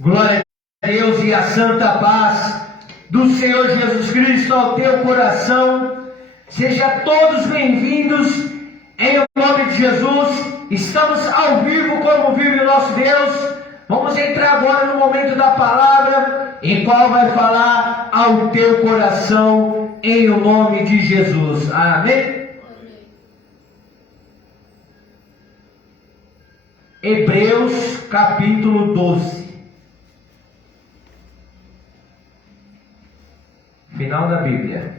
Glória a Deus e a santa paz do Senhor Jesus Cristo ao teu coração. Sejam todos bem-vindos em nome de Jesus. Estamos ao vivo como vive o nosso Deus. Vamos entrar agora no momento da palavra, em qual vai falar ao teu coração em nome de Jesus. Amém? Hebreus capítulo 12. Final da Bíblia.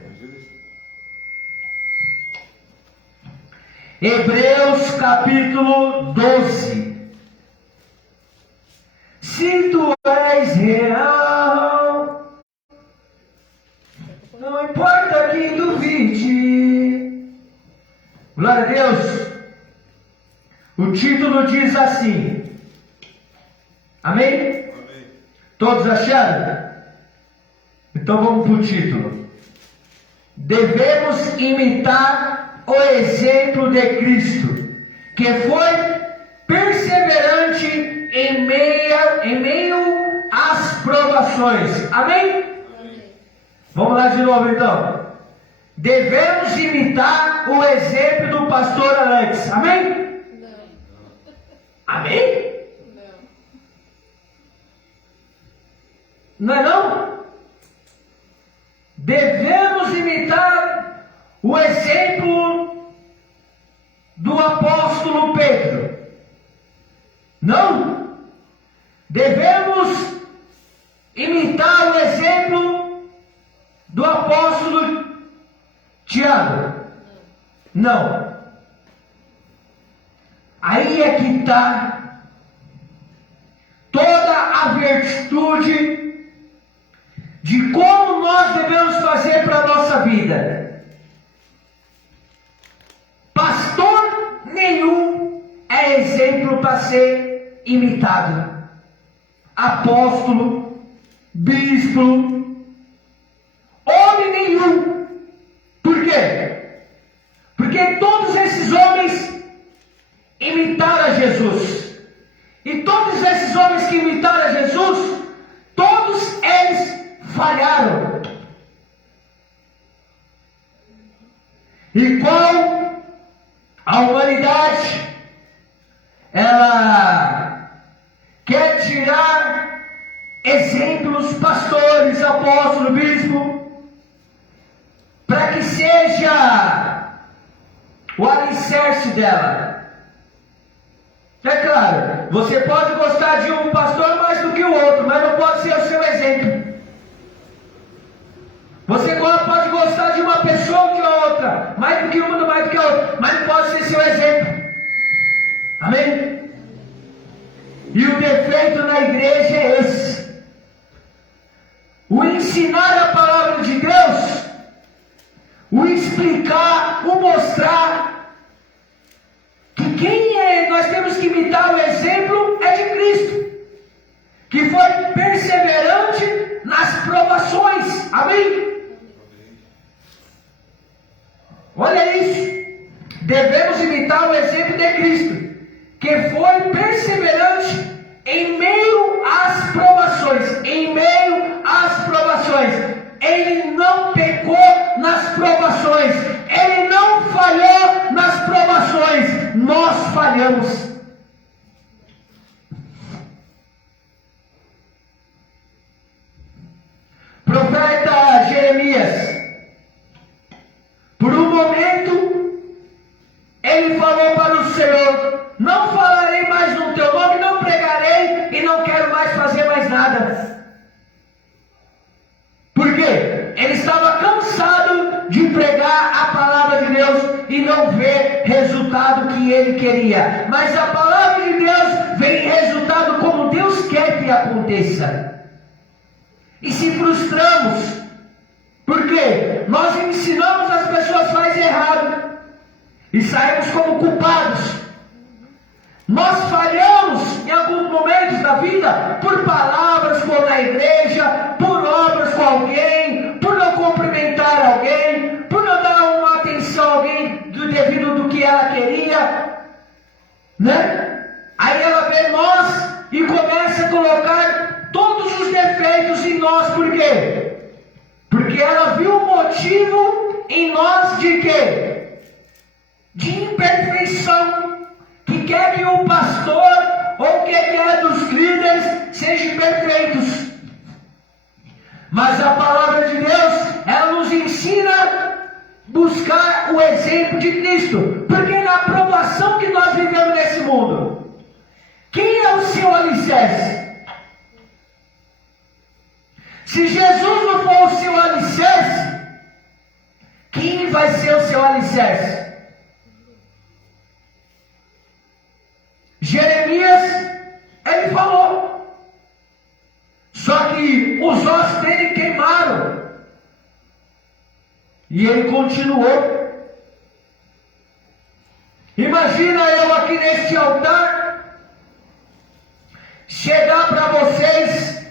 Hebreus capítulo 12. Se tu és real, não importa quem duvide. Glória a Deus. O título diz assim. Amém? Amém. Todos acharam? Então vamos para o título. Devemos imitar o exemplo de Cristo, que foi perseverante em meio às provações. Amém? Amém. Vamos lá de novo então. Devemos imitar o exemplo do pastor Alex. Amém? Amém? Não é não? Devemos imitar o exemplo do apóstolo Pedro. Não? Devemos imitar o exemplo do apóstolo Tiago. Não. Aí é que está toda a virtude de como nós devemos fazer para a nossa vida. Pastor nenhum é exemplo para ser imitado. Apóstolo, bispo, homem nenhum. Por quê? Porque todos esses homens imitaram a Jesus. E todos esses homens que imitaram a Jesus, todos eles falharam. E qual a humanidade, ela quer tirar exemplos, pastores, apóstolos, bispo, para que seja o alicerce dela. É claro, você pode gostar de um pastor mais do que o outro, mas não pode ser o seu exemplo. Você pode gostar de uma pessoa que a outra, mais do que uma, mais do que a outra, mas não pode ser seu exemplo. Amém? E o defeito na igreja é esse: o ensinar a palavra de Deus, o explicar, o mostrar, que nós temos que imitar o exemplo é de Cristo, que foi perseverante nas provações. Amém? Olha isso. Devemos imitar o exemplo de Cristo, que foi perseverante em meio às provações. Em meio às provações. Ele não pecou nas provações. Ele não falhou nas provações. Nós falhamos. Profeta Jeremias, por um momento, ele falou para o Senhor: não falarei mais no teu nome, não pregarei e não quero mais fazer mais nada. Por quê? Ele estava cansado de pregar a palavra de Deus e não ver resultado que ele queria. Mas a palavra de Deus vem em resultado como Deus quer que aconteça. E se frustramos, porque nós ensinamos as pessoas a fazer errado e saímos como culpados. Nós falhamos em alguns momentos da vida por palavras como na igreja, por obras com alguém, por não cumprimentar alguém, por não dar uma atenção a alguém devido do que ela queria, né? Aí ela vê nós e começa a colocar nós, por quê? Porque ela viu um motivo em nós de quê? De imperfeição, que quer que o pastor ou que quer dos líderes sejam perfeitos. Mas a palavra de Deus, ela nos ensina a buscar o exemplo de Cristo. Porque na provação que nós vivemos nesse mundo, quem é o seu alicerce? Se Jesus não for o seu alicerce, quem vai ser o seu alicerce? Jeremias, ele falou. Só que os ossos dele queimaram. E ele continuou. Imagina eu aqui neste altar, chegar para vocês,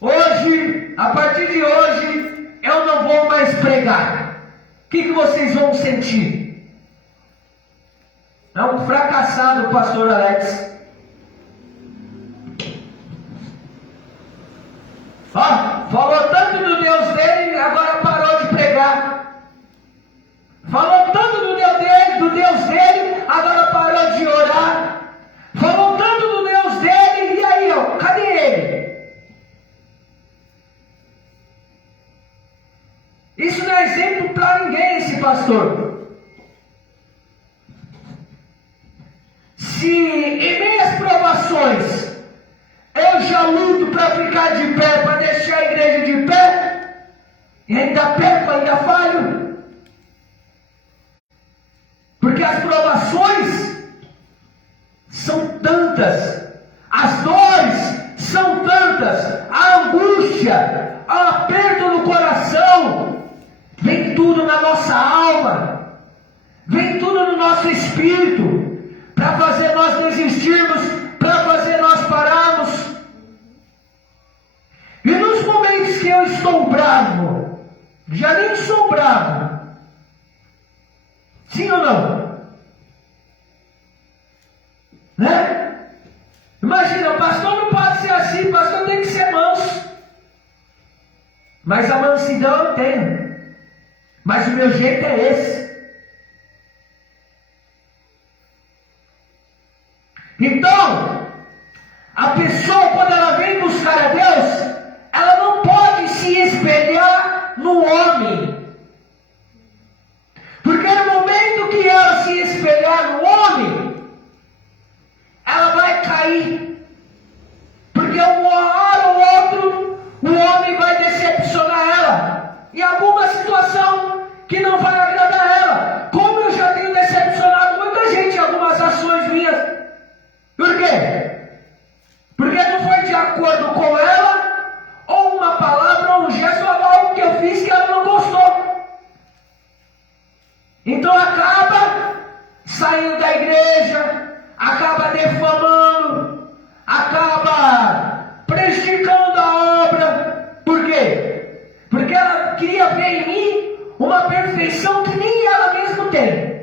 hoje, a partir de hoje, eu não vou mais pregar. O que vocês vão sentir? É um fracassado, pastor Alex. Falou tanto do Deus dele, agora parou de pregar. Falou tanto do Deus dele, agora parou de orar. Falou tanto do Deus dele, e aí, cadê ele? Isso não é exemplo para ninguém, esse pastor. Se em meias provações eu já luto para ficar de pé, para deixar a igreja de pé, e ainda peco, ainda falho, porque as provações são tantas, as dores são tantas, a angústia, o aperto no coração, vem tudo na nossa alma, vem tudo no nosso espírito, para fazer nós desistirmos, para fazer nós pararmos. E nos momentos que eu estou bravo, já nem sou bravo, sim ou não? Né? Imagina, o pastor não pode ser assim, o pastor tem que ser manso. Mas a mansidão eu tenho. Mas o meu jeito é esse. Então, a pessoa, quando ela vem buscar a Deus, ela não pode se espelhar no homem. Porque no momento que ela se espelhar no homem, ela vai cair. Porque uma hora ou outro, o homem vai decepcionar ela. Em alguma situação que não vai agradar ela. Como eu já tenho decepcionado muita gente em algumas ações minhas. Por quê? Porque não foi de acordo com ela, ou uma palavra, ou um gesto, ou algo que eu fiz que ela não gostou. Então acaba saindo da igreja, acaba defamando, acaba prejudicando a obra. Por quê? Porque ela queria ver em mim uma perfeição que nem ela mesma tem.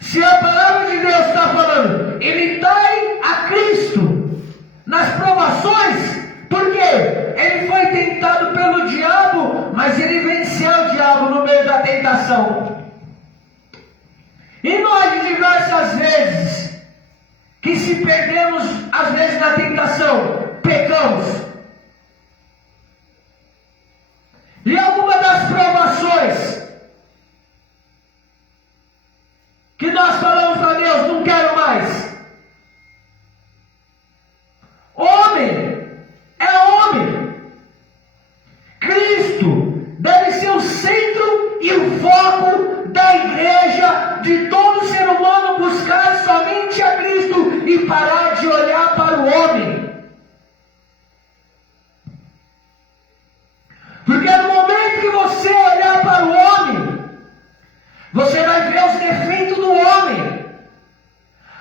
Se a palavra de Deus está falando, imitai a Cristo nas provações, porque ele foi tentado pelo diabo, mas ele venceu o diabo no meio da tentação. E nós, diversas vezes, que se perdemos, às vezes, na tentação, pecamos. E alguma das provações que nós falamos para Deus, não quero mais. Homem é homem. Cristo deve ser o centro e o foco da igreja, de todo ser humano buscar somente a Cristo e parar de olhar para o homem. Porque no momento que você olhar para o homem, você vai ver os defeitos do homem.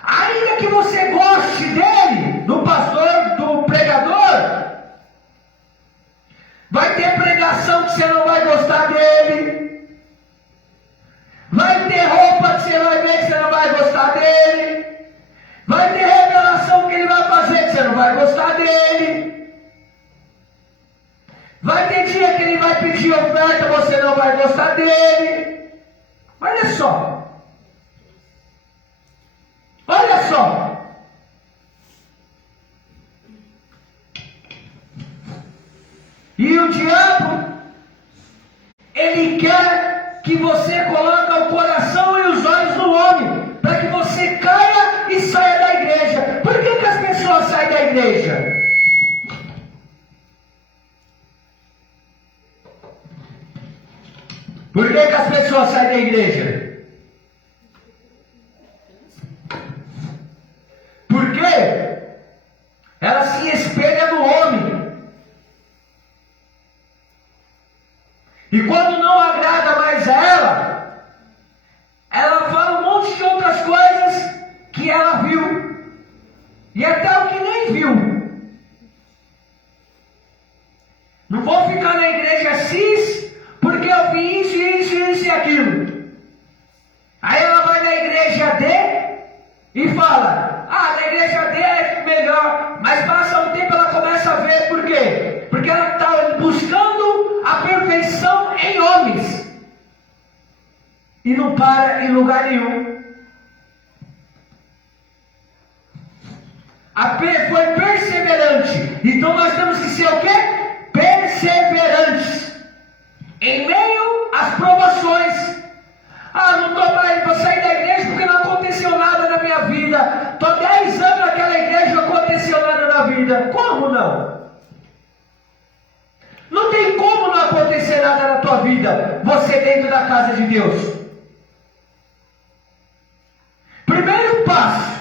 Ainda que você goste dele, do pastor, do pregador, vai ter pregação que você não vai gostar dele. Vai ter roupa que você vai ver que você não vai gostar dele. Vai ter revelação que ele vai fazer que você não vai gostar dele. Vai ter dia que ele vai pedir oferta, você não vai gostar dele. Olha só. Olha só. E o diabo, ele quer que você coloque o coração e os olhos no homem, para que você caia e saia da igreja. Por que as pessoas saem da igreja? Por que as pessoas saem da igreja? Porque ela se espelha no homem. E quando não agrada mais a ela fala um monte de outras coisas que ela viu. E até o que nem viu. Não vou ficar na igreja cis, porque eu vi isso, isso, isso e aquilo. Aí ela vai na igreja D e fala, na igreja D é melhor. Mas passa um tempo ela começa a ver, por quê? Porque ela está buscando a perfeição em homens. E não para em lugar nenhum. A P foi perseverante. Então nós temos que ser o quê? Perseverantes. Em meio às provações. Não estou mais, vou sair da igreja porque não aconteceu nada na minha vida. Estou 10 anos naquela igreja e não aconteceu nada na vida. Como não? Não tem como não acontecer nada na tua vida, você dentro da casa de Deus. Primeiro passo.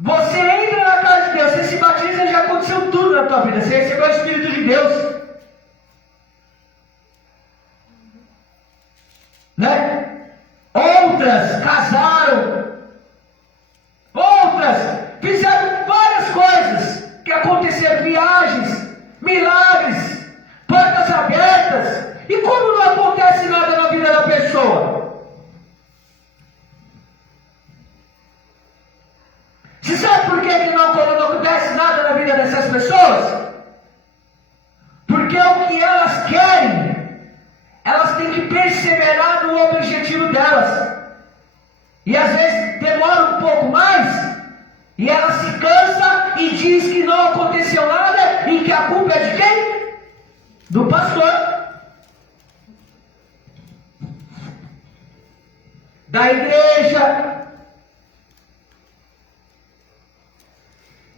Você entra na casa de Deus, você se batiza e já aconteceu tudo na tua vida. Você recebeu o Espírito de Deus. Né? Outras casaram. Outras fizeram várias coisas que aconteceram, viagens, milagres, portas abertas. E como não acontece nada na vida da pessoa? Você sabe por que não acontece nada na vida dessas pessoas? Porque o que elas querem, elas têm que perseverar no objetivo delas. E às vezes demora um pouco mais, e ela se cansa e diz que não aconteceu nada, e que a culpa é de quem? Do pastor. Da igreja.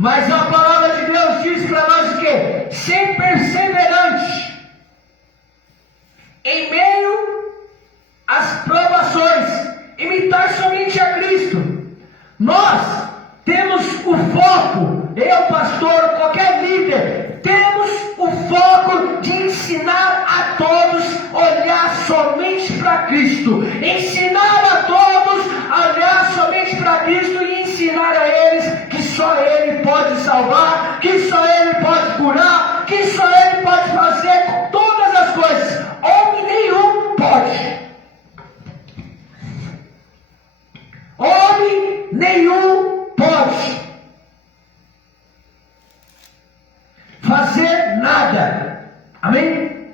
Mas a palavra de Deus diz para nós o quê? Ser perseverante em meio às provações, imitar somente a Cristo. Nós temos o foco, eu, pastor, qualquer líder, temos o foco de ensinar a todos a olhar somente para Cristo, ensinar a todos a olhar somente para Cristo e ensinar a eles que só Ele pode salvar, que só Ele pode curar, que só Ele pode fazer todas as coisas. Homem nenhum pode. Homem nenhum pode fazer nada. Amém?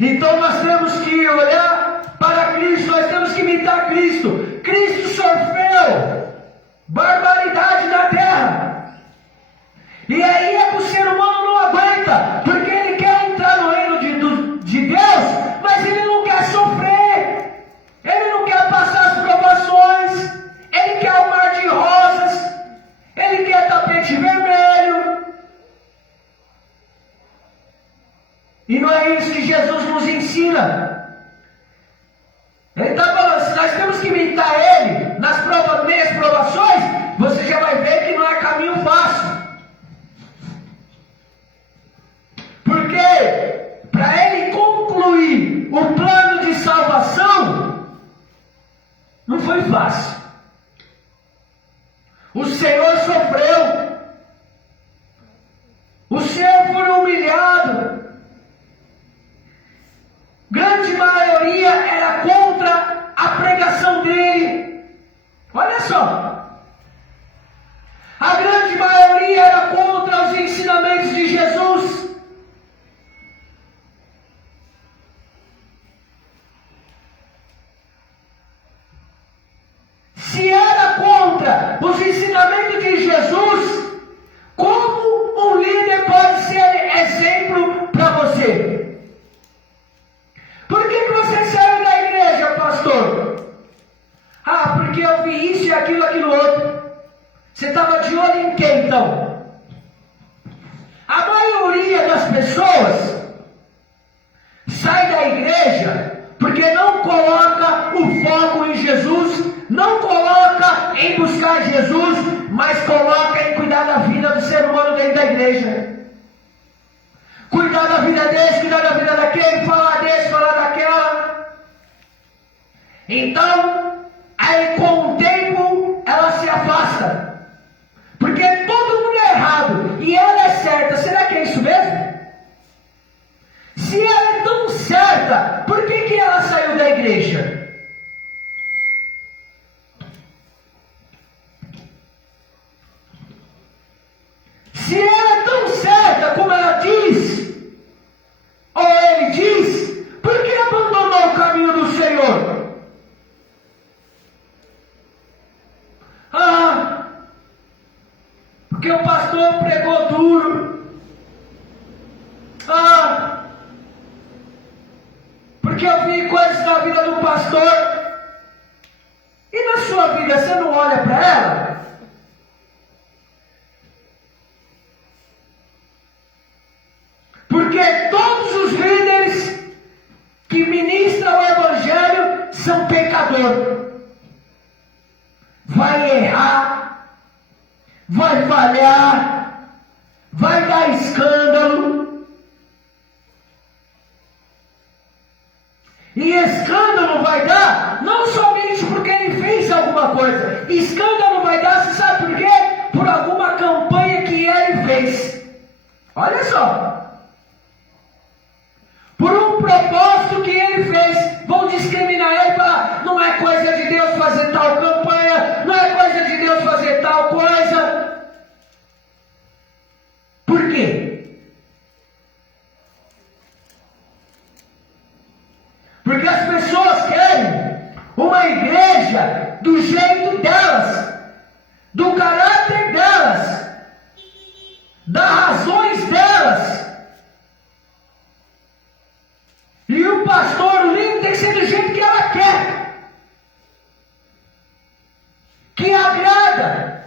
Então nós temos que olhar para Cristo, nós temos que imitar Cristo. Cristo sofreu barbaridade na terra. E aí é que o ser humano não aguenta, porque ele quer entrar no reino de Deus, mas ele não quer sofrer, ele não quer passar as provações, ele quer o mar de rosas, ele quer tapete vermelho. E não é isso que Jesus nos ensina. Ele está falando, se nós temos que imitar Ele nas meias provações, você já vai ver que não é caminho fácil. Porque para Ele concluir o plano de salvação, não foi fácil. O Senhor sofreu. O Senhor foi humilhado. Grande maioria era contra a pregação dele. se era contra os ensinamentos de Jesus, como um líder pode ser exemplo para você? Por que você saiu da igreja, pastor? Ah, porque eu vi isso e aquilo outro. Você estava de olho em quem então? A maioria das pessoas sai da igreja porque não coloca o foco em Jesus, não coloca em buscar Jesus, mas coloca em cuidar da vida do ser humano dentro da igreja. Cuidar da vida desse, cuidar da vida daquele, falar desse, falar daquela. Então, aí com o tempo, ela se afasta. Porque todo mundo é errado e ela é certa. Será que é isso mesmo? Se ela é tão certa, por que ela saiu da igreja? Se ela é tão certa como ela diz, ou ele diz, por que abandonou o caminho do Senhor? Ah, porque o pastor pregou duro. Ah, porque eu vi coisas na vida do pastor. E na sua vida, você não olha para ela? Porque todos os líderes que ministram o Evangelho são pecadores. Vai errar, vai falhar, vai dar escândalo. E escândalo vai dar não somente porque ele fez alguma coisa. Escândalo vai dar, você sabe por quê? Por alguma campanha que ele fez. Olha só. Por um propósito que ele fez. Vão discriminar ele e falar, não é coisa de Deus fazer tal campanha, não é coisa de Deus fazer tal coisa. Por quê? Porque as pessoas querem uma igreja do jeito delas, do caráter delas, das razões delas. E o pastor, o líder, tem que ser do jeito que ela quer, que agrada.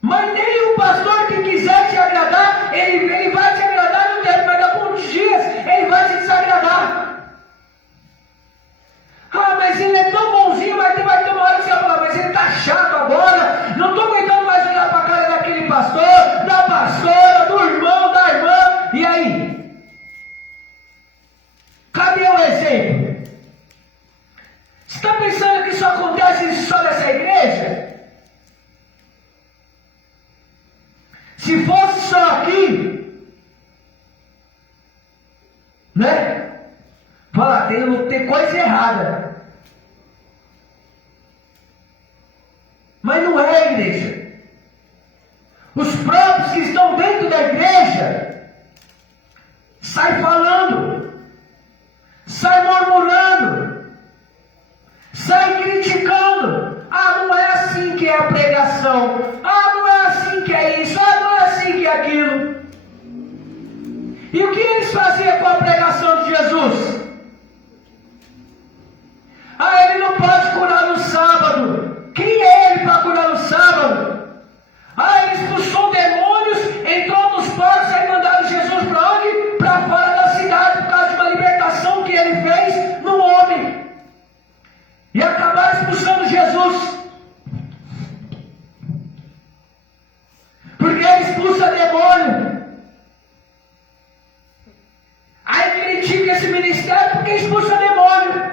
Mas nem o pastor que quiser te agradar, ele vai te agradar no tempo, mas daqui a alguns dias ele vai te desagradar. Ah, mas ele é tão bonzinho, vai ter uma hora que você vai falar, mas ele está chato agora, não estou aguentando mais olhar para a cara daquele pastor, da pastora, do irmão, da irmã, e aí? Cadê o exemplo? Você está pensando que isso acontece só nessa igreja? Se fosse só aqui, né? Fala, tem coisa errada. Mas não é, igreja. Os próprios que estão dentro da igreja saem falando, saem murmurando, saem criticando. Ah, não é assim que é a pregação. Ah, não é assim que é isso. Ah, não é assim que é aquilo. E o que eles faziam com a pregação de Jesus? Ah, ele não pode curar no sábado. Quem é ele para curar no sábado? Ah, ele expulsou demônios, entrou nos portos e mandaram Jesus para onde? Para fora da cidade, por causa de uma libertação que ele fez no homem. E acabaram expulsando Jesus. Porque ele expulsa demônio. Aí critica esse ministério porque expulsa demônio.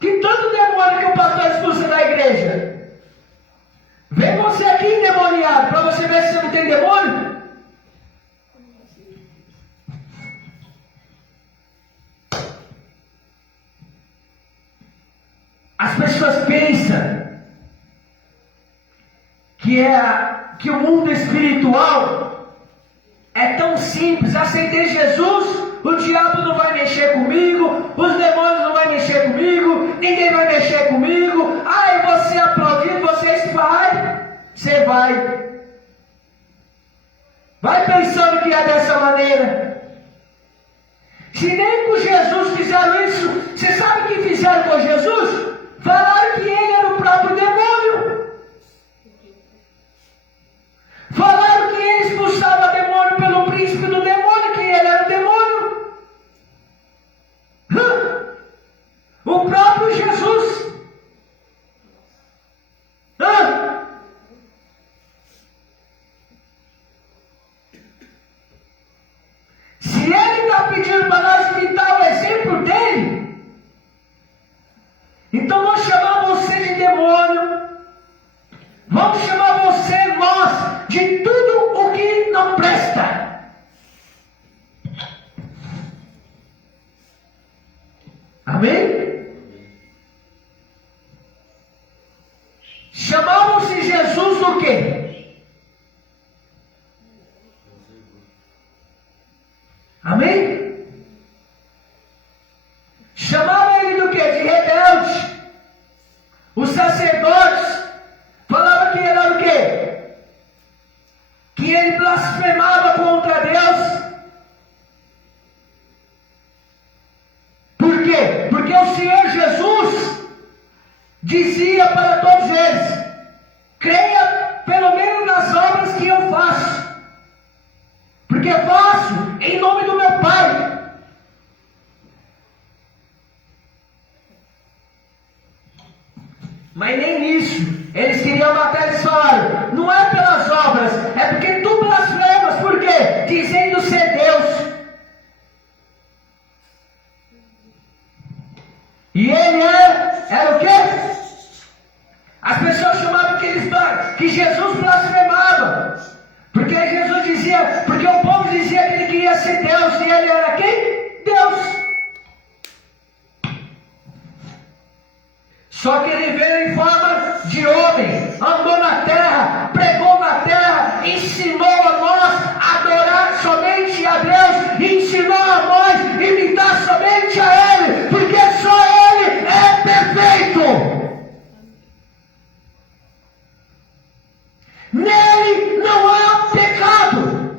Que tanto demônio que o pastor expulsa da igreja? Vem você aqui endemoniado, para você ver se você não tem demônio. As pessoas pensam que o mundo espiritual É tão simples, aceitei Jesus, o diabo não vai mexer comigo, os demônios não vão mexer comigo, ninguém vai mexer comigo. Ai, você aplaudindo, você vai. Vai pensando que é dessa maneira. Se nem com Jesus fizeram isso, você sabe o que fizeram com Jesus? Falaram que ele era o próprio demônio. Falaram que ele expulsava demônio pelo príncipe do demônio, que ele era o demônio. O próprio Jesus. Se ele está pedindo para nós imitar o exemplo dele, então vamos chamar você de demônio, vamos chamar nós, de tudo o que não presta. Amém? Chamavam-se Jesus do quê? Amém? Chamavam ele do quê? De rebelde. Os sacerdotes falavam que ele era o quê? Que ele blasfemava contra Deus. Por quê? Porque o Senhor Jesus dizia para todos eles: creia pelo menos nas obras que eu faço, porque faço em nome do meu Pai. Mas nem nisso. Eles queriam matar, eles falaram: não é pelas obras, é porque tu blasfemas. Por quê? Dizendo ser Deus. E ele era o quê? As pessoas chamavam que Jesus blasfemava. Porque Jesus dizia, porque o povo dizia que ele queria ser Deus. E ele era quem? Deus. Só que ele veio em forma de homem, andou na terra, pregou na terra, ensinou a nós a adorar somente a Deus, ensinou a nós a imitar somente a Ele, porque só Ele é perfeito. Nele não há pecado,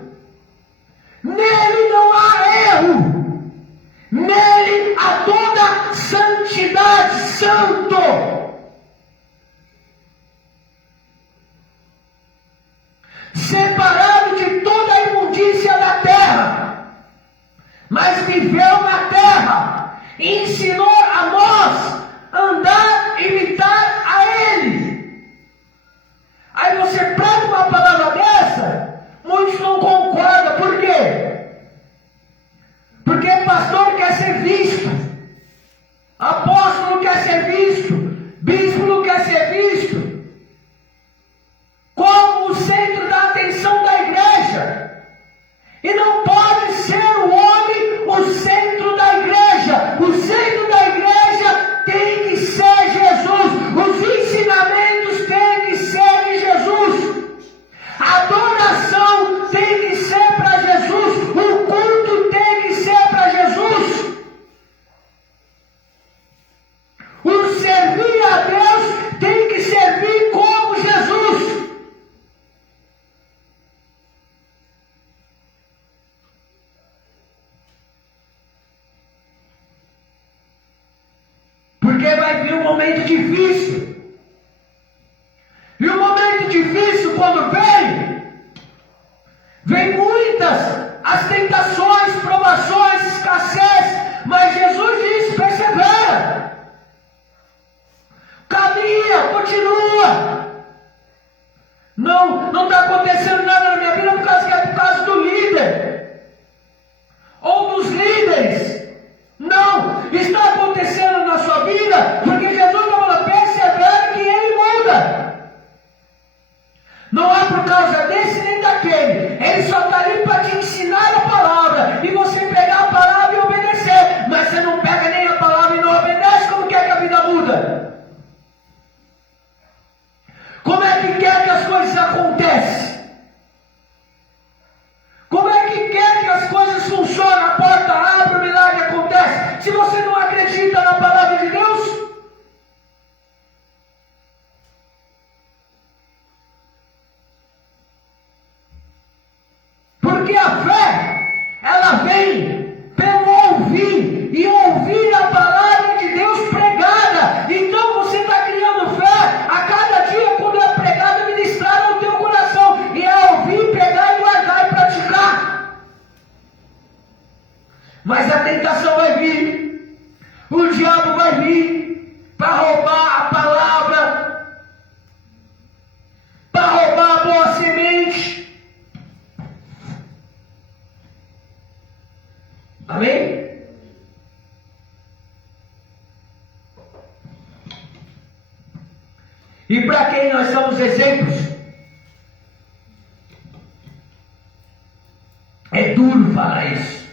nele não há erro, nele há toda santidade, santo. Separado de toda a imundícia da terra, mas viveu na terra, e ensinou a nós andar, imitar a Ele. Aí você prega uma palavra dessa, muitos não concordam. Por quê? Porque pastor quer ser visto, apóstolo quer ser visto, bispo não quer ser visto como o centro da atenção da igreja. E não pode ser o homem o centro da igreja. O centro da igreja tem que ser Jesus. Os ensinamentos têm que ser de Jesus. A adoração tem que ser para Jesus. O culto tem que ser para Jesus. O servir a Deus tem que servir como Jesus. Porque vai vir um momento difícil. E o momento difícil, quando vem muitas as tentações, provações, escassez. Mas Jesus disse: persevera, caminha, continua. Não está acontecendo nada na minha vida por causa do líder ou dos líderes. Não, está acontecendo na sua vida porque Jesus está falando: persevera. para quem nós somos exemplos. É duro falar isso.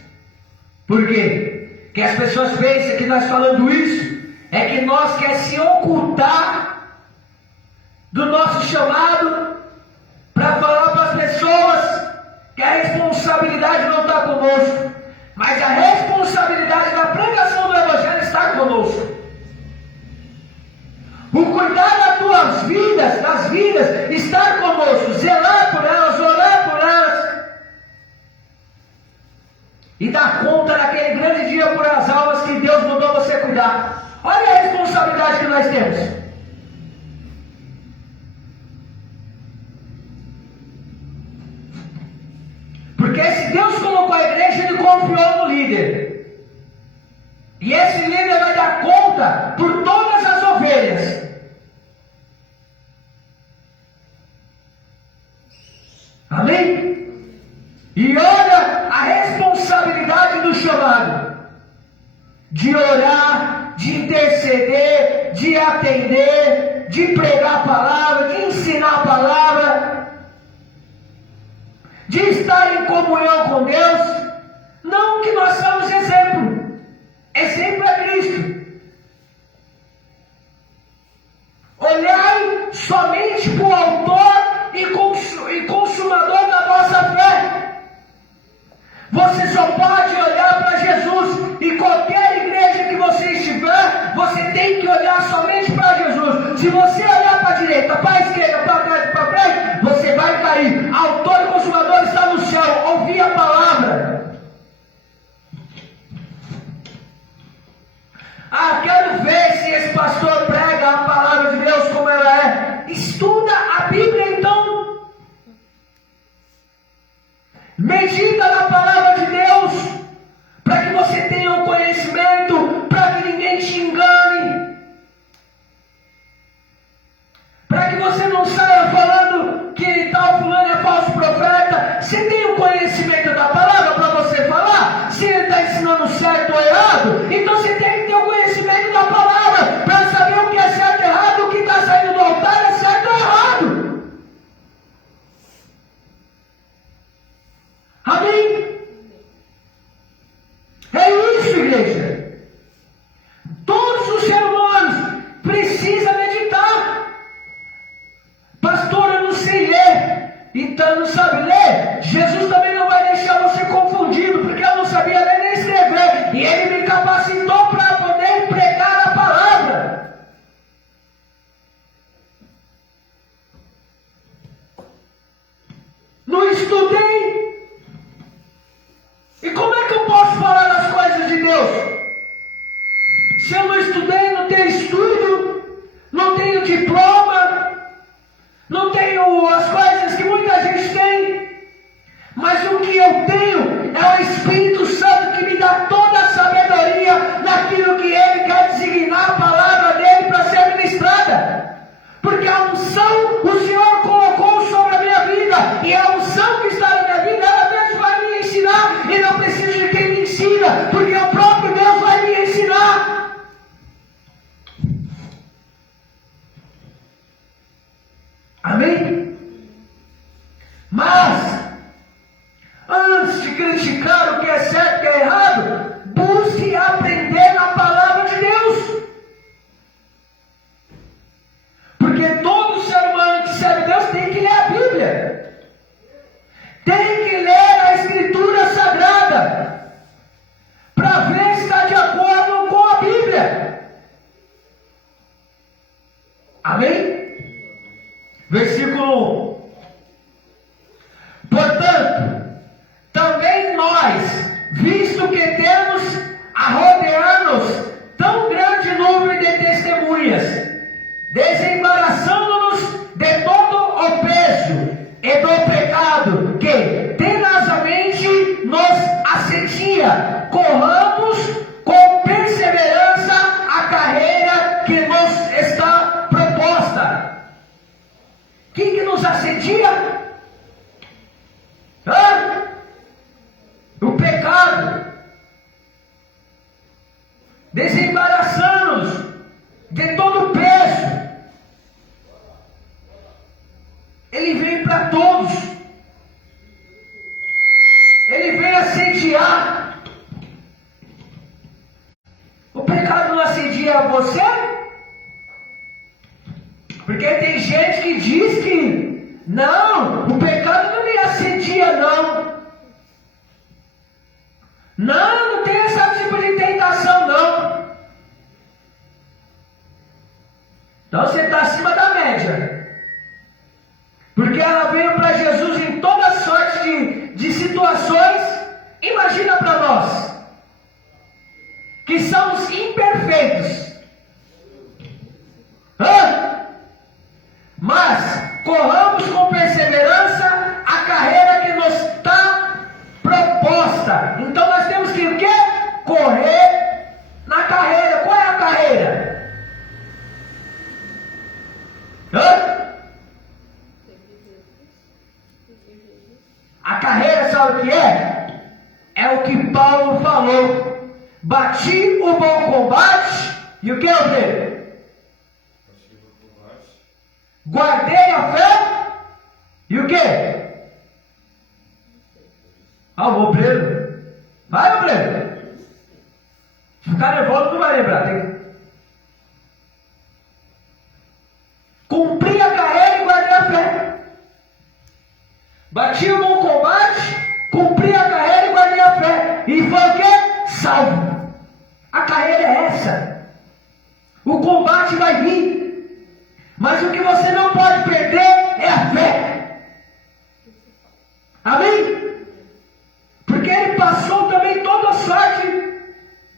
Por quê? Porque as pessoas pensam que nós falando isso é que nós quer se ocultar do nosso chamado para falar para as pessoas que a responsabilidade não está conosco, mas a responsabilidade da pregação do Evangelho está conosco. O cuidar das tuas vidas, das vidas, está conosco, zelar por elas, orar por elas e dar conta daquele grande dia por as almas que Deus mandou você cuidar. Olha a responsabilidade que nós temos. Porque se Deus colocou a igreja, Ele confiou no líder. E esse líder vai dar conta por todas as ovelhas. Amém? E olha a responsabilidade do chamado. De orar, de interceder, de atender, de pregar a palavra, de ensinar a palavra, de estar em comunhão com Deus. Não que nós somos exemplo. Exemplo é Cristo. Olhai somente para o autor e consumador da nossa fé. Você só pode olhar para Jesus. E qualquer igreja que você estiver, você tem que olhar somente para Jesus. Se você olhar para a direita, para a esquerda, para trás, para frente, você vai cair. Autor e consumador está no céu. Ouvir a palavra. Quero ver se esse pastor prega a palavra de Deus como ela é. Estuda a Bíblia então. Medita na palavra de Deus, para que você tenha um conhecimento, para que ninguém te engane, para que você não saia falando que tal fulano é falso profeta. Você tem o conhecimento da palavra para você falar se ele está ensinando certo ou errado. Então você tem que ter o conhecimento da palavra para saber o que é certo e errado, o que está saindo do altar é certo ou errado. Amém? É isso, igreja. Todos os seres humanos precisam meditar. Pastor, eu não sei ler. Então não sabe ler? Jesus também não vai deixar você confundido, porque eu não sabia ler nem escrever. E Ele me capacitou para poder pregar a palavra. Não estudei. E como é que eu posso falar das coisas de Deus? Se eu não estudei, não tenho estudo, não tenho diploma, não tenho as coisas que muita gente tem, mas o que eu tenho é o Espírito Santo que me dá toda a sabedoria naquilo que Ele quer designar a palavra dEle para ser ministrada. Porque a unção o Senhor colocou sobre a minha vida, e a unção que está na minha vida, ela mesmo vai me ensinar, e não preciso de quem me ensina, porque o próprio Deus vai me ensinar. Amém? Mas, antes de criticar o que é certo e o que é errado, busque aprender na palavra de Deus. Porque todo ser humano que serve Deus tem que ler a Bíblia. Tem que ler a Escritura Sagrada para ver se está de acordo com a Bíblia. Amém? Versículo 1. Portanto, também nós, visto que temos a rodear-nos tão grande número de testemunhas, desembaraçando-nos de todo o peso e do pecado que tenazmente nos assedia, corramos com perseverança a carreira que nos está proposta. O que nos assedia? O pecado. Desembaraçando-nos de todo o peso. A carreira, sabe o que é? É o que Paulo falou. Bati o bom combate. E o que é o quê? Guardei a fé. E o quê? O obreiro. Vai, obreiro. Se ficar nervoso, não vai lembrar. Cumpri a carreira e guardei a fé. Bati o bom combate, cumpri a carreira e guardei a fé. E foi o quê? Salvo. A carreira é essa. O combate vai vir. Mas o que você não pode perder é a fé. Amém? Porque ele passou também toda sorte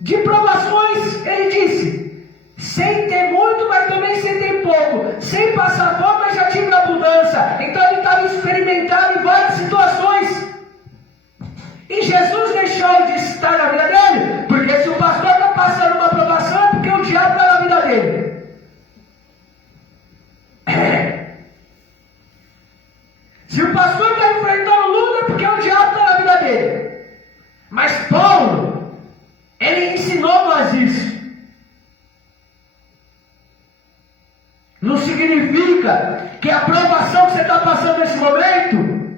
de provações. Ele disse, sem ter muito, mas também sem ter pouco. Sem passar fome, mas já tive abundância. Então ele estava experimentando em várias situações. E Jesus deixou de estar na vida dele. Porque se o pastor está passando uma provação, é porque o diabo está na vida dele. Se o pastor está enfrentando luta, é porque o diabo está na vida dele. Mas Paulo, ele ensinou nós isso. Não significa que a provação que você está passando nesse momento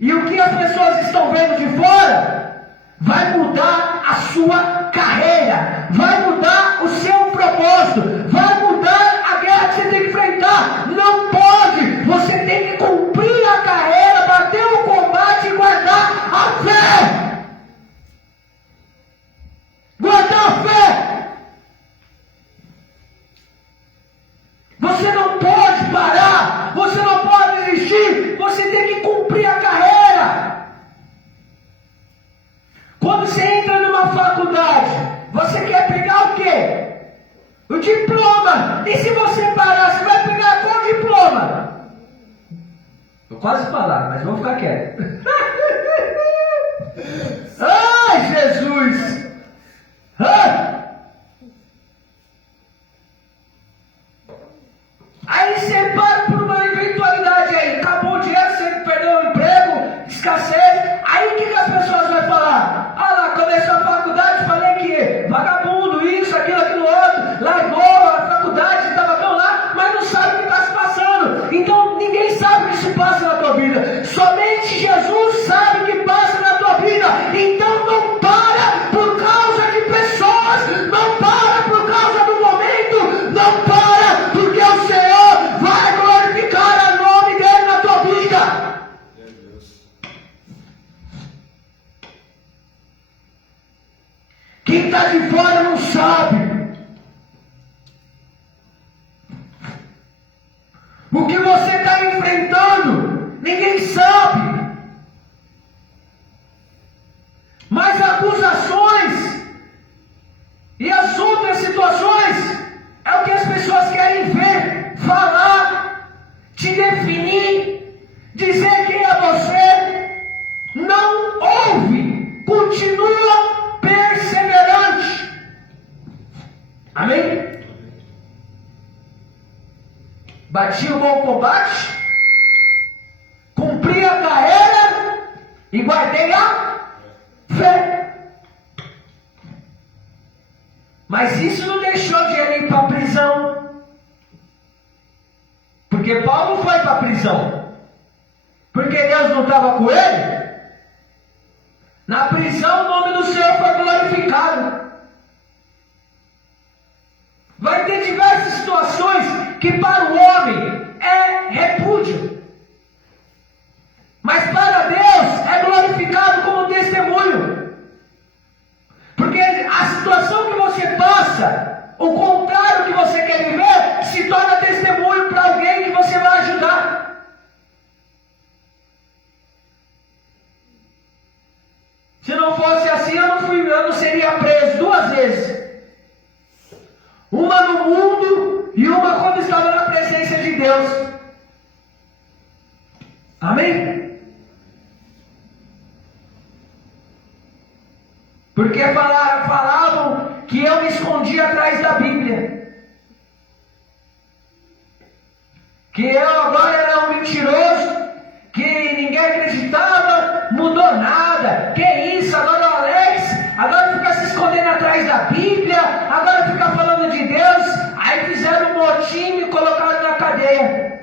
e o que as pessoas estão vendo de fora vai mudar a sua carreira, vai mudar o seu propósito, vai mudar a guerra que você tem que enfrentar. Não pode. Você tem que cumprir a carreira, bater o combate e guardar a fé. Guardar a fé. Você não pode parar, você não pode desistir, você tem que cumprir a carreira. Quando você entra numa faculdade, você quer pegar o quê? O diploma. E se você parar, você vai pegar qual diploma? Eu quase falar, mas vou ficar quieto. Ai, Jesus! Aí você para por uma eventualidade aí, acabou o dinheiro, você perdeu o emprego, escassez. Aí o que as pessoas vão falar? Ah lá, começou a faculdade, falei que vagabundo, isso, aquilo outro, largou a faculdade, estava tão lá, mas não sabe o que está se passando. Então ninguém sabe o que se passa na tua vida. Somente Jesus sabe o que passa na tua vida. Então não para por causa de pessoas, não para por causa do momento, não para porque o Senhor vai glorificar o nome dele na tua vida. Quem está de fora não sabe. O que você está enfrentando, ninguém sabe. Mas acusações e as outras situações é o que as pessoas querem ver, falar, te definir, dizer quem é você. Não ouve, continua perseverante. Amém? Bati o bom combate, cumpri a carreira e guardei a fé. Mas isso não deixou de ele ir para a prisão. Porque Paulo foi para a prisão. Porque Deus não estava com ele. Na prisão o nome do Senhor foi glorificado. Vai ter diversas situações que para o homem é repúdio. Mas para Deus é glorificado como testemunho. Porque a situação que você passa, o contrário que você quer viver, se torna testemunho para alguém que você vai ajudar. Se não fosse assim, eu não seria preso 2 vezes. Uma no mundo e uma quando estava na presença de Deus. Amém? Porque falavam que eu me escondia atrás da Bíblia. Que eu agora era um mentiroso, que ninguém acreditava, mudou nada. Que isso? Agora o Alex, agora fica se escondendo atrás da Bíblia, agora fica falando de Deus. Aí fizeram um motim e me colocaram na cadeia.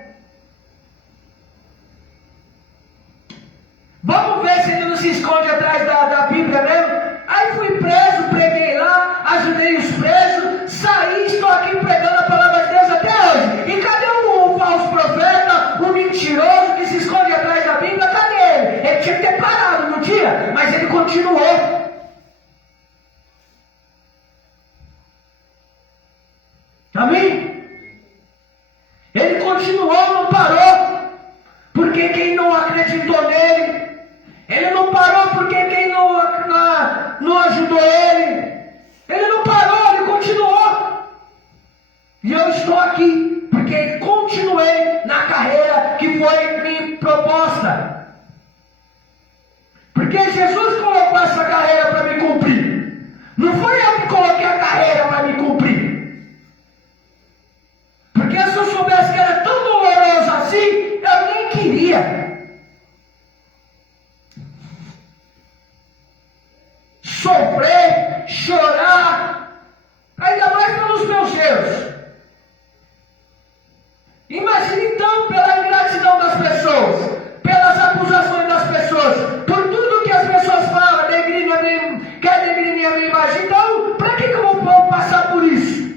Vamos ver se ele não se esconde atrás da Bíblia mesmo. Aí fui preso, preguei lá, ajudei os presos, saí, estou aqui pregando a palavra de Deus até hoje. E cadê o falso profeta, o mentiroso que se esconde atrás da Bíblia? Cadê ele? Ele tinha que ter parado, não tinha? Mas ele continuou. Amém? Ele continuou, não parou. Porque quem não acreditou nele, ele não parou porque quem não ajudou ele. Ele não parou, ele continuou. E eu estou aqui porque continuei na carreira que foi me proposta. Porque Jesus colocou essa carreira para me cumprir. Não foi eu que coloquei a carreira para me cumprir. Porque se eu soubesse que era tão doloroso assim, eu nem queria. Sofrer, chorar, ainda mais pelos meus erros. Imagine então pela ingratidão das pessoas, pelas acusações das pessoas, por tudo que as pessoas falam, quer denegrir a minha imagem. Então, para que eu vou passar por isso?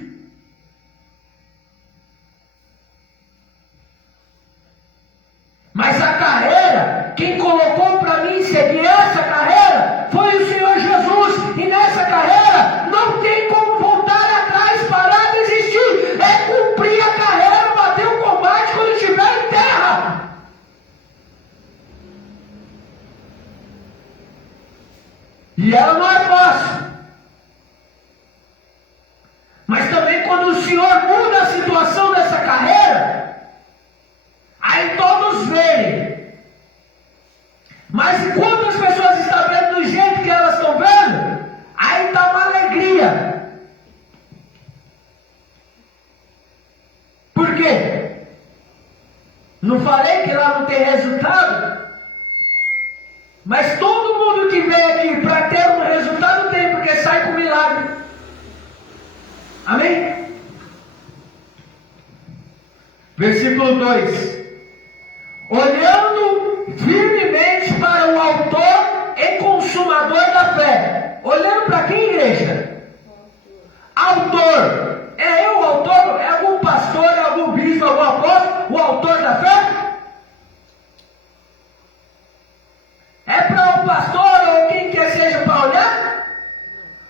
Mas a carreira, quem colocou para mim seguir essa carreira, foi o Senhor Jesus. E nessa carreira, não tem como voltar atrás, parar de existir. É cumprir a carreira, bater o combate quando estiver em terra. E ela não é fácil. Mas também quando o Senhor muda a situação dessa carreira, aí todos veem. Mas enquanto as pessoas estão vendo do jeito que elas estão vendo, aí está uma alegria. Por quê? Não falei que lá não tem resultado? Mas todo mundo que vem aqui para ter um resultado tem, porque sai com milagre. Amém? Versículo 2. Olhando firmemente para o autor e consumador da fé. Olhando para quem, igreja? Autor. É eu o autor? É algum pastor, é algum bispo, algum apóstolo? O autor da fé? É para o pastor ou quem quer seja para olhar?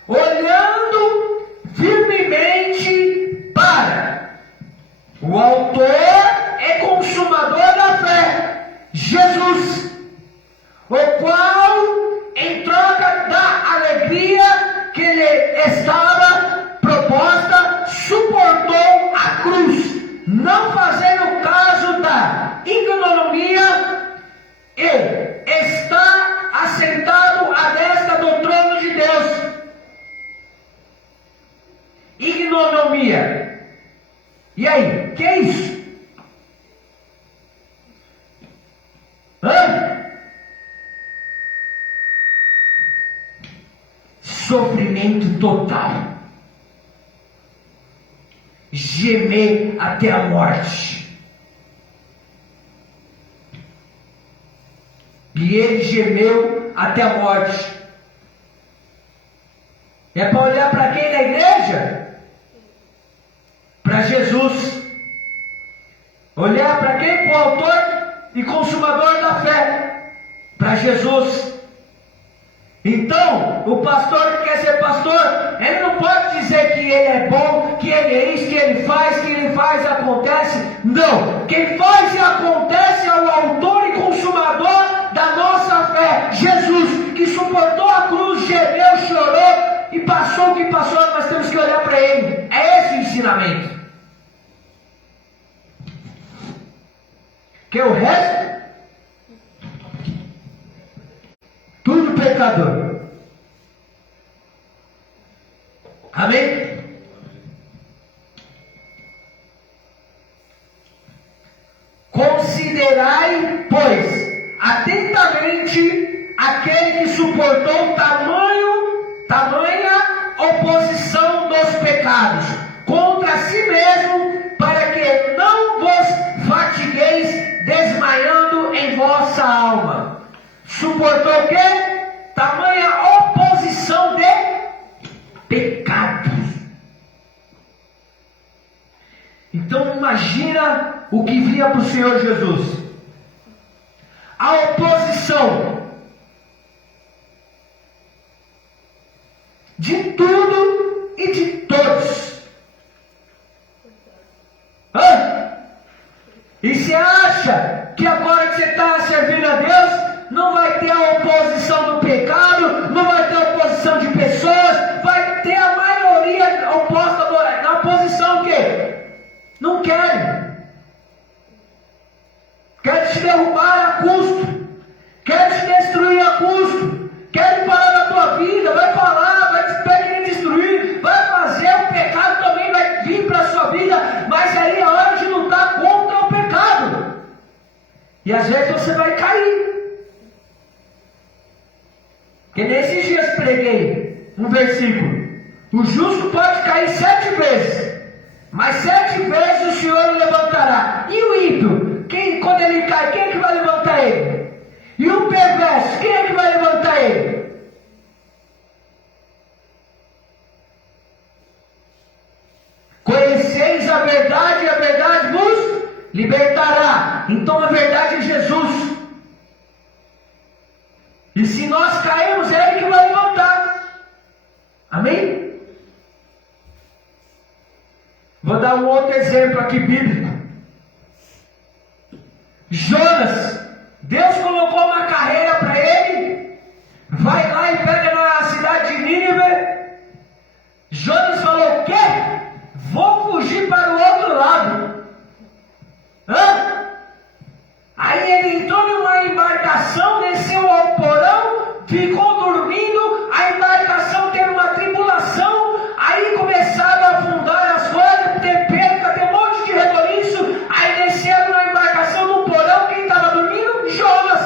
Olhando firmemente para o autor e consumador da fé, Jesus, o qual, em troca da alegria que lhe estava proposta, suportou a cruz, não fazendo caso da ignomínia, e está assentado à destra do trono de Deus. Ignomínia. E aí, que é isso? Sofrimento total. Gemer até a morte. E ele gemeu até a morte. É para olhar para quem na igreja? Para Jesus. Olhar para quem? Para o autor e consumador da fé. Para Jesus. Então, o pastor que quer ser pastor, ele não pode dizer que ele é bom, que ele é isso, que ele faz e acontece. Não, quem faz e acontece é o autor e consumador da nossa fé, Jesus, que suportou a cruz, gemeu, chorou e passou o que passou. Nós temos que olhar para ele. É esse o ensinamento. Que o resto, tudo pecador. Amém? Considerai, pois, a tentação somente aquele que suportou tamanha oposição dos pecados contra si mesmo, para que não vos fatigueis desmaiando em vossa alma. Suportou o quê? Tamanha oposição de pecados. Então imagina o que vinha para o Senhor Jesus. A oposição de tudo e de todos. E você acha que agora que você está servindo a Deus, não vai ter a oposição do pecado, não vai ter a oposição de pessoas, vai ter a maioria oposta na oposição o quê? Não querem. Querem te derrubar a custo. Querem te destruir a custo. Querem parar da tua vida. Vai falar, vai te querer destruir. Vai fazer, o pecado também vai vir para a sua vida. Mas aí é hora de lutar contra o pecado. E às vezes você vai cair. Porque nesses dias preguei um versículo. O justo pode cair 7 vezes. Mas 7 vezes o Senhor o levantará. E o ímpio? Quando ele cai, quem é que vai levantar ele? E o perverso? Quem é que vai levantar ele? Conheceis a verdade e a verdade vos libertará. Então a verdade é Jesus. E se nós cairmos, é Ele que vai levantar. Amém? Vou dar um outro exemplo aqui bíblico. Jonas, Deus colocou uma carreira para ele, vai lá e pega na cidade de Nínive. Jonas falou: o quê? Vou fugir para o outro lado. Aí ele entrou numa embarcação, desceu ao porão, ficou dormindo, a embarcação teve uma tribulação, aí começaram a afundar as coisas, ter perca, ter um monte de reboliço, aí desceram na embarcação no porão, quem estava dormindo? Jonas,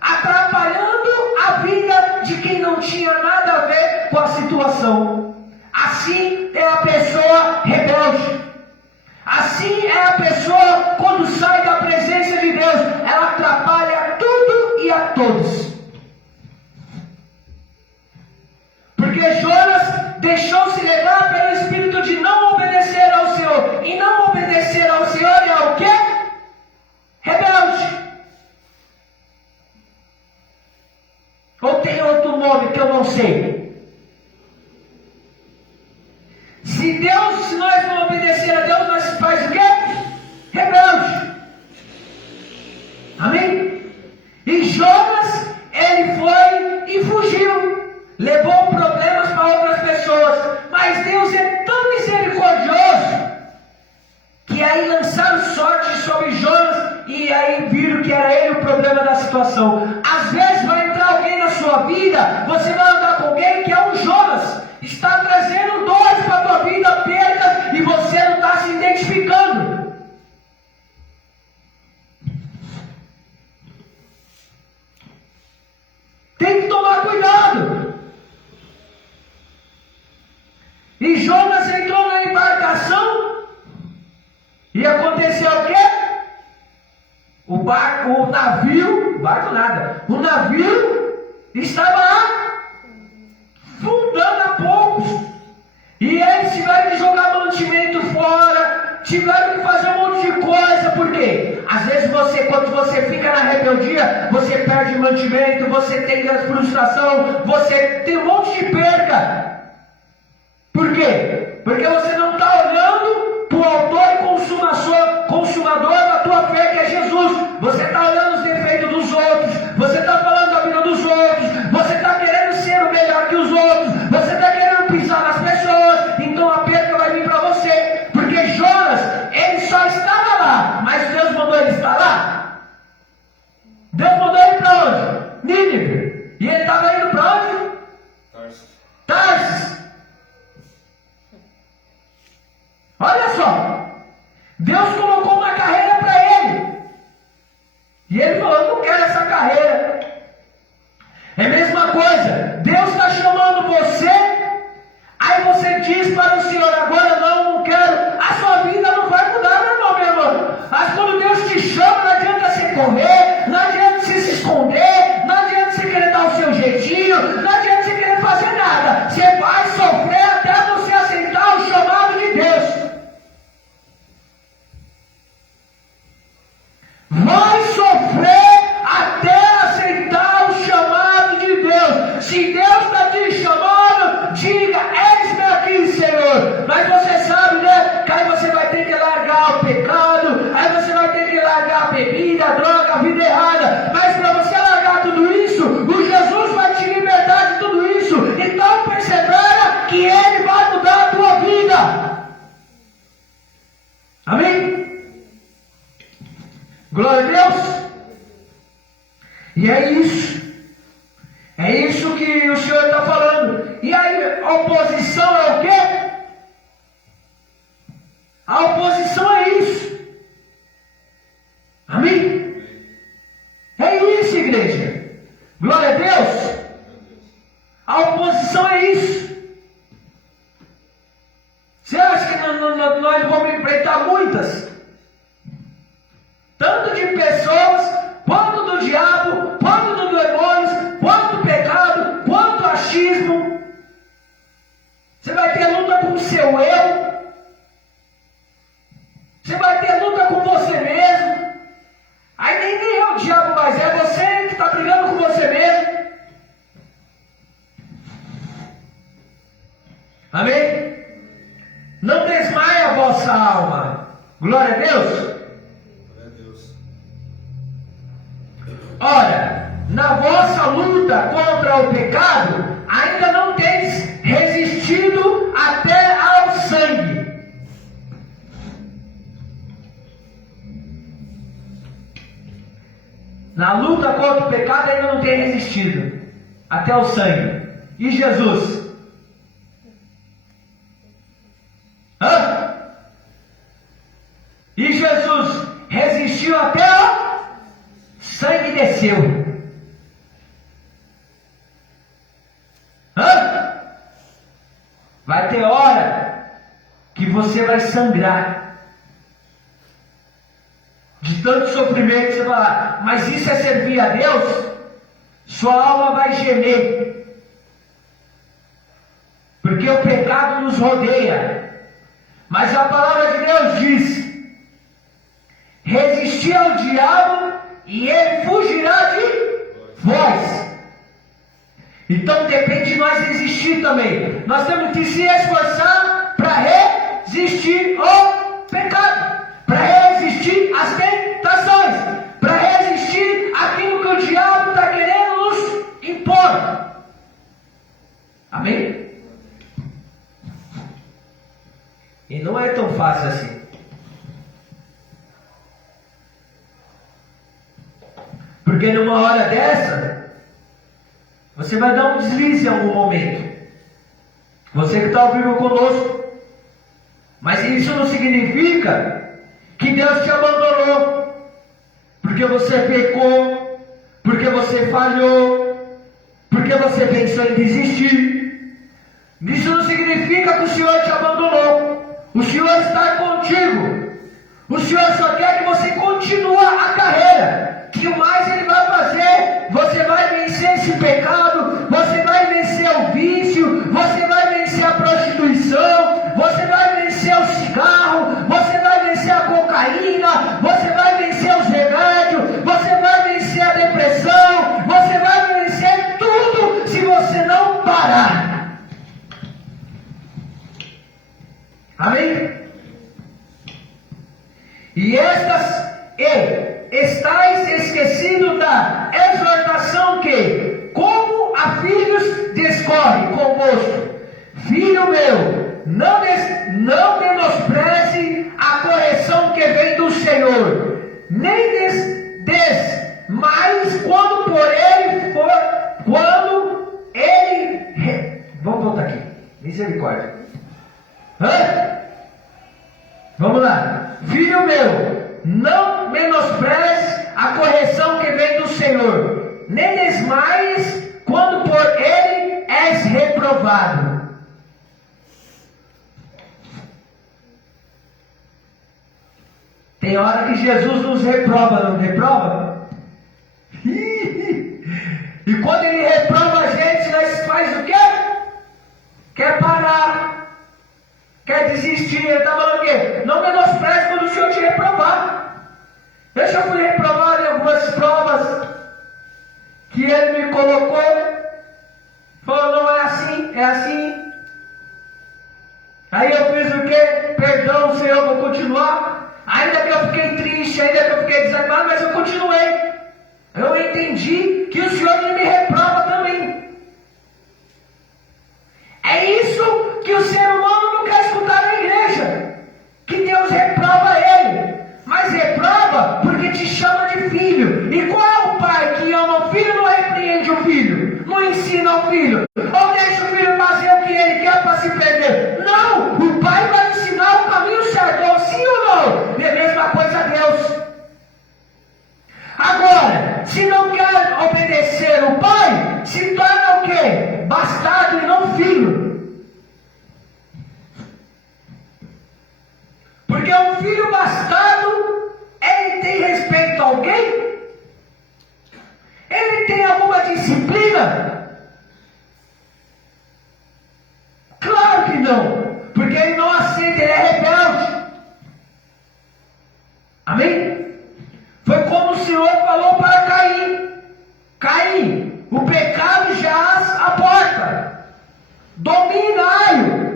atrapalhando a vida de quem não tinha nada a ver com a situação. Assim é a pessoa rebelde. Assim é a pessoa quando sai da presença de Deus, ela atrapalha tudo e a todos. Porque Jonas deixou-se levar pelo espírito de não obedecer ao Senhor. E não obedecer ao Senhor é o quê? Rebelde. Ou tem outro nome que eu não sei? Se nós não obedecer a Deus, nós faz o quê? Rebelde. Amém? E Jonas, ele foi e fugiu. Levou problemas para outras pessoas. Mas Deus é tão misericordioso que aí lançaram sorte sobre Jonas e aí viram que era ele o problema da situação. Às vezes vai entrar alguém na sua vida, você vai andar com alguém que é um Jonas, está trazendo dores para a tua vida, perdas, e você não está se identificando. Tem que tomar cuidado. E Jonas entrou na embarcação e aconteceu o quê? O navio estava afundando a poucos. E eles tiveram que jogar mantimento fora, tiveram que fazer um monte de coisa. Por quê? Às vezes quando você fica na rebeldia, você perde mantimento, você tem frustração, você tem um monte de perca. Por quê? Porque você não está olhando para o autor e consumador da tua fé, que é Jesus. Você está olhando os defeitos dos outros, você está falando da vida dos outros, você está querendo ser o melhor que os outros, você está querendo pisar nas pessoas, então a perda vai vir para você. Porque Jonas, ele só estava lá, mas Deus mandou ele estar lá. Deus mandou ele para onde? Nínive. E ele estava indo para onde? Tarsis. Olha só, Deus colocou uma carreira para ele, e ele E é isso. É isso que o Senhor está falando. E aí, a oposição é o quê? A oposição é isso. Amém? É isso, igreja. Glória a Deus. A oposição é isso. Você acha que nós vamos enfrentar muitas? Tanto de pessoas, quanto do diabo, quanto do demônios, quanto do pecado, quanto do achismo. Você vai ter luta com o seu eu. Você vai ter luta com você mesmo. Aí nem é o diabo mais, é você que está brigando com você mesmo. Amém? Não desmaie a vossa alma. Glória a Deus. Ora, na vossa luta contra o pecado, ainda não tendes resistido até ao sangue. Na luta contra o pecado ainda não tem resistido até o sangue. E Jesus? E Jesus resistiu até o sangue desceu. Vai ter hora que você vai sangrar de tanto sofrimento que você vai falar, mas isso é servir a Deus? Sua alma vai gemer, porque o pecado nos rodeia. Mas a palavra de Deus diz: resistir ao diabo e ele fugirá de vós. Então depende de nós resistir também. Nós temos que se esforçar para resistir ao pecado, para resistir às tentações, para resistir àquilo que o diabo está querendo nos impor. Amém? E não é tão fácil assim. Porque numa hora dessa, você vai dar um deslize em algum momento. Você que está ouvindo conosco. Mas isso não significa que Deus te abandonou. Porque você pecou, porque você falhou, porque você pensou em desistir. Isso não significa que o Senhor te abandonou. O Senhor está contigo. O Senhor só quer que você continue a carreira. Que mais Ele vai fazer? Você vai vencer esse pecado, você vai vencer o vício, você vai vencer a prostituição, você vai vencer o cigarro, você vai vencer a cocaína, você vai vencer os remédios, você vai vencer a depressão, você vai vencer tudo se você não parar. Amém? E estáis esquecidos da exortação que, como a filhos, discorre convosco. Filho meu, não menospreze a correção que vem do Senhor, nem desmais quando ele. Vamos voltar aqui. Misericórdia. Vamos lá. Filho meu, não menospreze a correção que vem do Senhor, nem desmaies quando por ele és reprovado. Tem hora que Jesus nos reprova, não reprova? E quando Ele reprova a gente, nós faz o quê? Quer parar, quer desistir. Ele está falando o quê? Não menospreze quando o Senhor te reprovar. Eu já fui reprovado em algumas provas que Ele me colocou. Falou, não é assim, é assim. Aí eu fiz o quê? Perdão, Senhor, vou continuar. Ainda que eu fiquei triste, ainda que eu fiquei desanimado, mas eu continuei. Eu entendi que o Senhor me reprova também. É isso que o ser humano não quer escutar na igreja. Que Deus reprova ele. Mas reprova porque te chama de filho. E qual é o pai que ama o filho? filho não repreende o filho, não ensina o filho, ou deixa o filho fazer o que ele quer para se perder. Não, o pai vai ensinar o caminho certo, sim ou não? É a mesma coisa a Deus. Agora, se não quer obedecer o pai, se torna o quê? Bastardo e não filho. Porque um filho bastardo, ele tem respeito a alguém? Ele tem alguma disciplina? Claro que não, porque ele não aceita, ele é rebelde. Amém? Foi como o Senhor falou para Caim: Caim, o pecado jaz à porta, domina-o.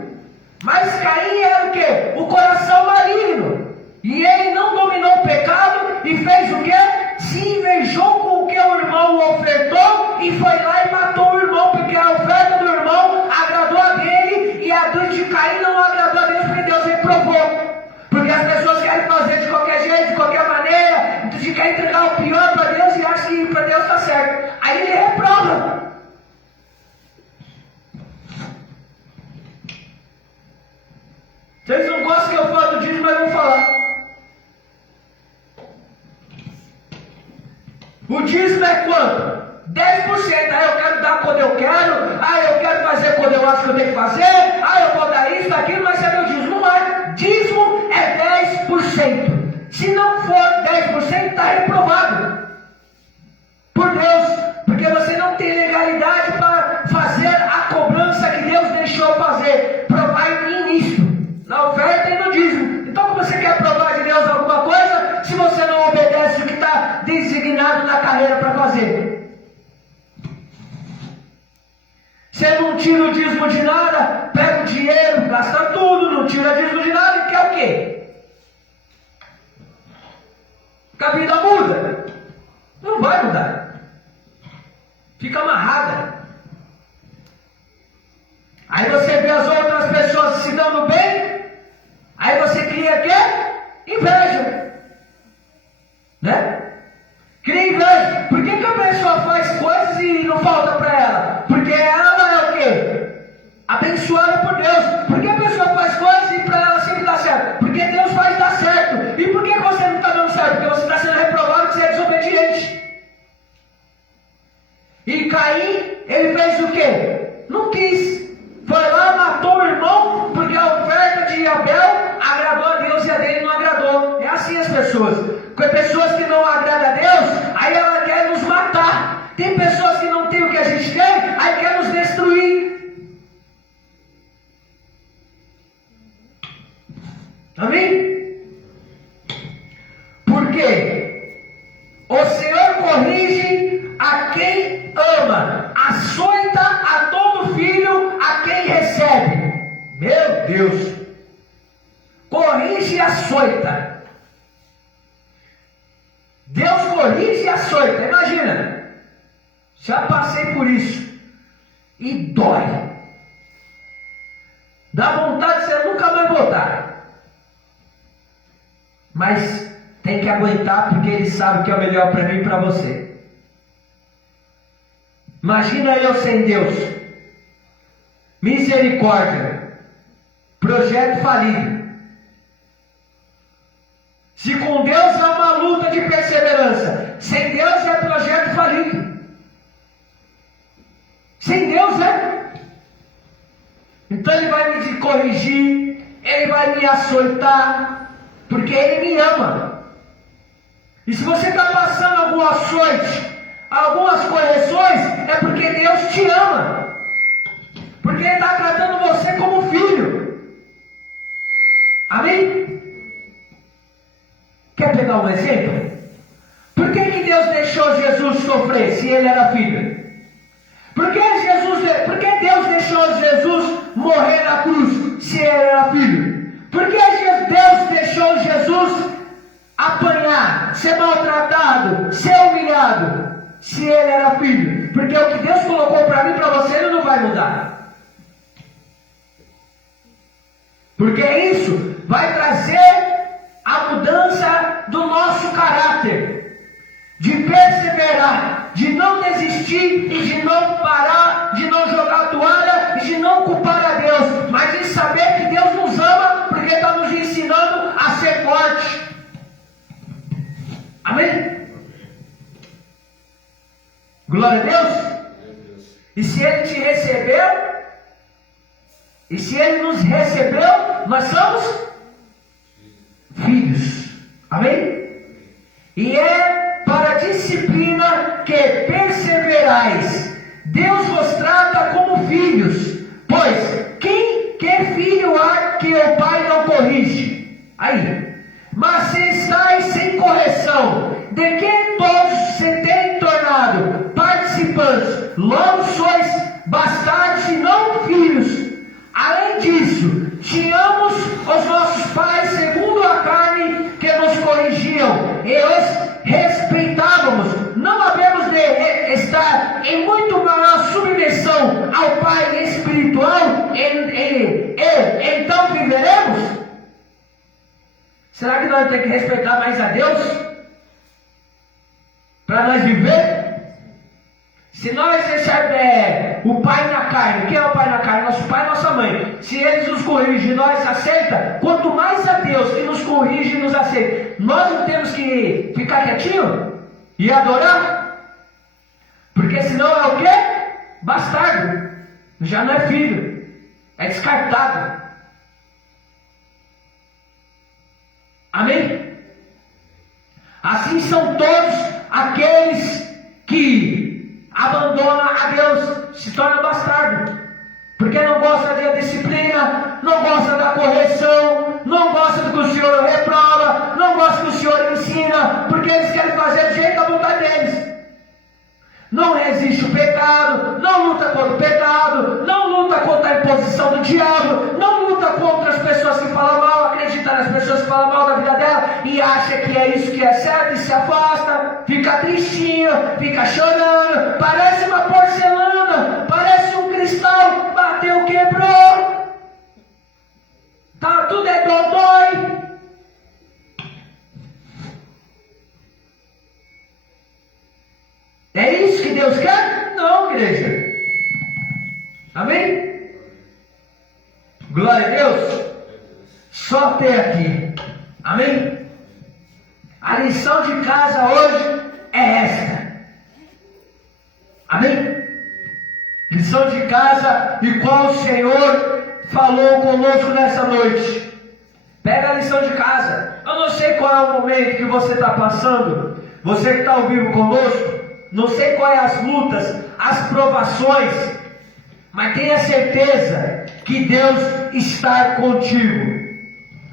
Mas Caim era o quê? O coração maligno. E ele não dominou o pecado e fez o quê? Se invejou com o que o irmão ofertou e foi lá e matou o irmão, porque a oferta do irmão agradou a dele e a de Caim não agradou a Deus, porque Deus reprovou. Porque as pessoas querem fazer de qualquer jeito, de qualquer maneira, de querer entregar o pior para Deus e acham que para Deus está certo. Aí ele reprova. Vocês não gostam que eu falo do dízimo, mas eu vou falar. O dízimo é quanto? 10%. Ah, eu quero dar quando eu quero. Ah, eu quero fazer quando eu acho que eu tenho que fazer. Ah, eu vou dar isso, aquilo, mas é meu dízimo. Não é. Dízimo é 10%. Se não for 10%, está reprovado por Deus. Porque você não tem legalidade para fazer a cobrança que Deus deixou fazer. Provar em mim nisso, na oferta e no dízimo. Então, como você quer provar de Deus alguma coisa, se você não obedece o que está designado na carreira para fazer? Você não tira o dízimo de nada, pega o dinheiro, gasta tudo, não tira dízimo de nada e quer o quê? Que a vida muda? Não vai mudar. Fica amarrada. Aí você vê as outras pessoas se dando bem, aí você cria o quê? Inveja. Né? Cria inveja. Por que a pessoa faz coisas e não falta para ela? Porque ela é o quê? Abençoada por Deus. Por que a pessoa faz coisas e para ela sempre dá certo? Porque Deus faz dar certo. E por que você não está dando certo? Porque você está sendo reprovado, que você é desobediente. E Caim, ele fez o quê? Não quis. Foi lá, matou o irmão, porque a oferta de Abel agradou a Deus e a dele não agradou. É assim as pessoas. Com pessoas que não agradam a Deus, aí ela quer nos matar. Tem pessoas que não têm o que a gente quer, aí quer nos destruir. Amém? Por quê? O Senhor corrige a quem ama, açoita a todo filho a quem recebe. Meu Deus! Corrige e açoita. Deus corrige e açoita. Imagina, já passei por isso e dói. Dá vontade de você nunca mais voltar, mas tem que aguentar, porque Ele sabe o que é o melhor para mim e para você. Imagina eu sem Deus. Misericórdia. Projeto falido. Se com Deus é uma luta de perseverança, sem Deus é projeto falido. Sem Deus é. Então Ele vai me corrigir, Ele vai me açoitar, porque Ele me ama. E se você está passando algum açoite, algumas correções, é porque Deus te ama. Porque Ele está tratando você como filho. Amém? Quer pegar um exemplo? Por que Deus deixou Jesus sofrer se Ele era filho? Por que Deus deixou Jesus morrer na cruz se Ele era filho? Por que Deus deixou Jesus apanhar, ser maltratado, ser humilhado se Ele era filho? Porque o que Deus colocou para mim e para você, Ele não vai mudar. Porque isso vai trazer a mudança do nosso caráter, de perseverar, de não desistir e de não parar, de não jogar a toalha e de não culpar a Deus, mas de saber que Deus nos ama porque está nos ensinando a ser forte. Amém? Glória a Deus. E se Ele te recebeu, e se Ele nos recebeu, nós somos filhos. Amém? E é para a disciplina que perseverais. Deus vos trata como filhos. Pois, que filho há que o pai não corrige? Aí. Mas se estáis sem correção, de que todos se têm tornado participantes, logo sois bastardos e não filhos. Além disso, tínhamos os nossos pais segundo a carne que nos corrigiam e os respeitávamos. Não havemos de estar em muito maior submissão ao Pai espiritual e então viveremos? Será que nós temos que respeitar mais a Deus para nós viver? Se nós recebemos o pai na carne, quem é o pai na carne? Nosso pai e nossa mãe. Se eles nos corrigem e nós aceita, quanto mais a Deus que nos corrige e nos aceita, nós não temos que ficar quietinho e adorar? Porque senão é o quê? Bastardo. Já não é filho, é descartado. Amém? Assim são todos aqueles que abandona a Deus, se torna bastardo, porque não gosta da disciplina, não gosta da correção, não gosta do que o Senhor reprova, não gosta do que o Senhor ensina, porque eles querem fazer do jeito da vontade deles. Não resiste o pecado, não luta contra o pecado, não luta contra a imposição do diabo, não luta contra as pessoas que falam mal, acredita nas pessoas que falam mal da vida dela e acha que é isso que é certo e se afasta, fica tristinho, fica chorando, parece uma porcelana, parece um cristal, bateu, quebrou, tá, tudo é dodói. É isso que Deus quer? Não, igreja. Amém? Glória a Deus. Só até aqui. Amém? A lição de casa hoje é esta. Amém? Lição de casa e qual o Senhor falou conosco nessa noite. Pega a lição de casa. Eu não sei qual é o momento que você está passando. Você que está ao vivo conosco. Não sei quais as lutas, as provações, mas tenha certeza que Deus está contigo.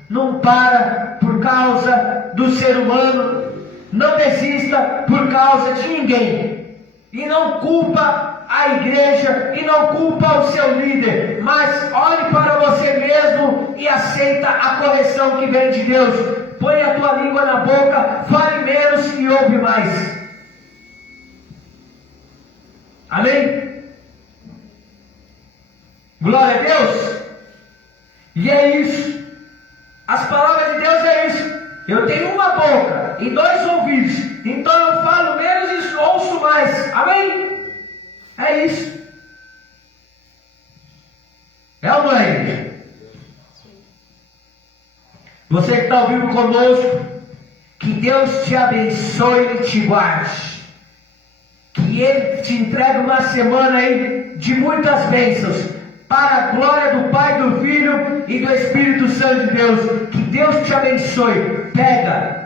Não para por causa do ser humano, não desista por causa de ninguém. E não culpa a igreja, e não culpa o seu líder, mas olhe para você mesmo e aceita a correção que vem de Deus. Põe a tua língua na boca, fale menos e ouve mais. Amém? Glória a Deus. E é isso. As palavras de Deus é isso. Eu tenho uma boca e 2 ouvidos, então eu falo menos e ouço mais. Amém? É isso. É ou não é? Você que está ao vivo conosco, que Deus te abençoe e te guarde. Que Ele te entregue uma semana aí de muitas bênçãos, para a glória do Pai, do Filho e do Espírito Santo de Deus. Que Deus te abençoe. Pega